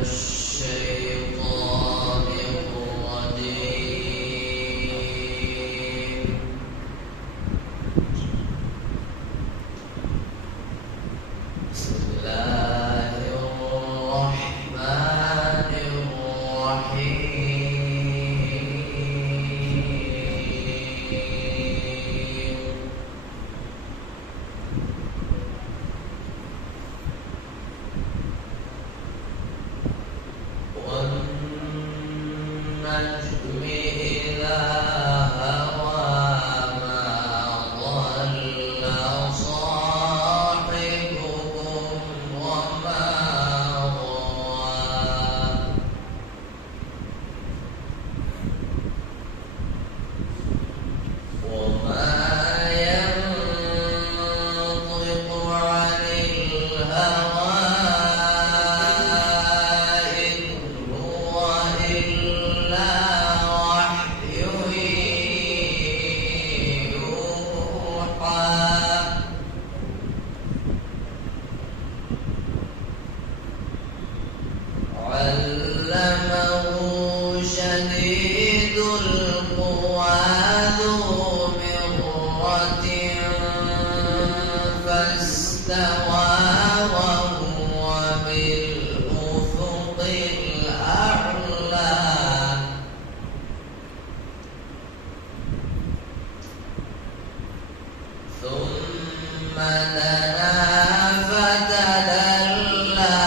الشيطان الرجيم. بسم الله الرحمن الرحيم. والنجم إذا هوى ما ضل صاحبكم وما غوى وما ينطق عن الهوى إن هو إلا وحي يوحى. علمه شديد القوى ذو مرة فاستوى وهو بالأفق الأعلى. ثم دنا فتدلى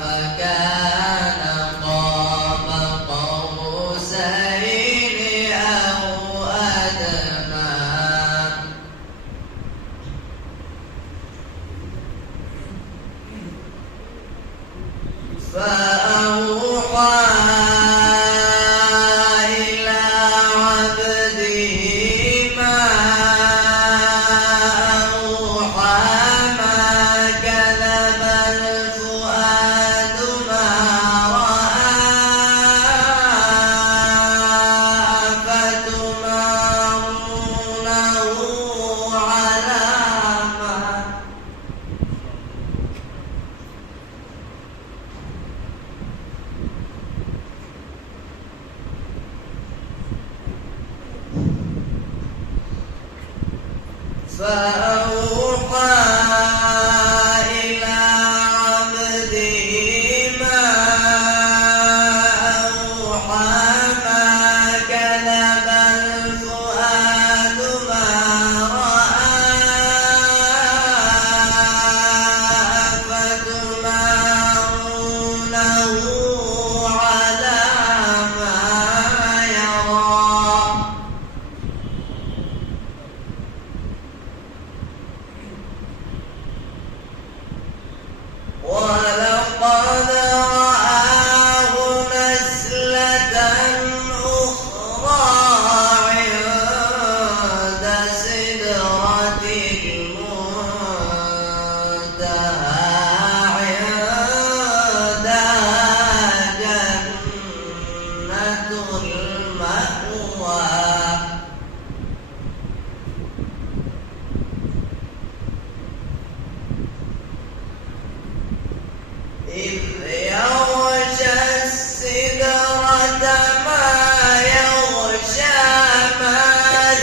فكان قاب قوسين أو أدنى. فأوحى إلى عبده ما أوحى. ما كذب الفؤاد ما رأى. أفتمارونه على ما فأوحى إلى عبده ما أوحى. ما كذب الفؤاد ما رأى. أفتمارونه على ما يرى. ولقد رآه نزلة أخرى عند سدرة المنتهى. عندها جنة المأوى. إذ يغشى السدرة ما يغشى. ما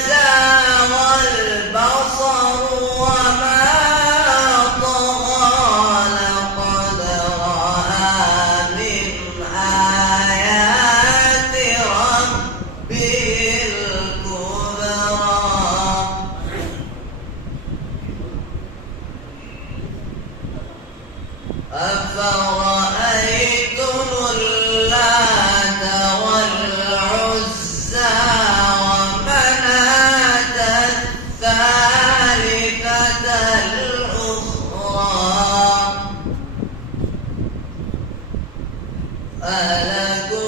زاغ البصر وما طغى. لقد رأى من آيات ربه الكبرى. أفرأيتم اللات والعزى ومناة الثالثة الأخرى. ألكم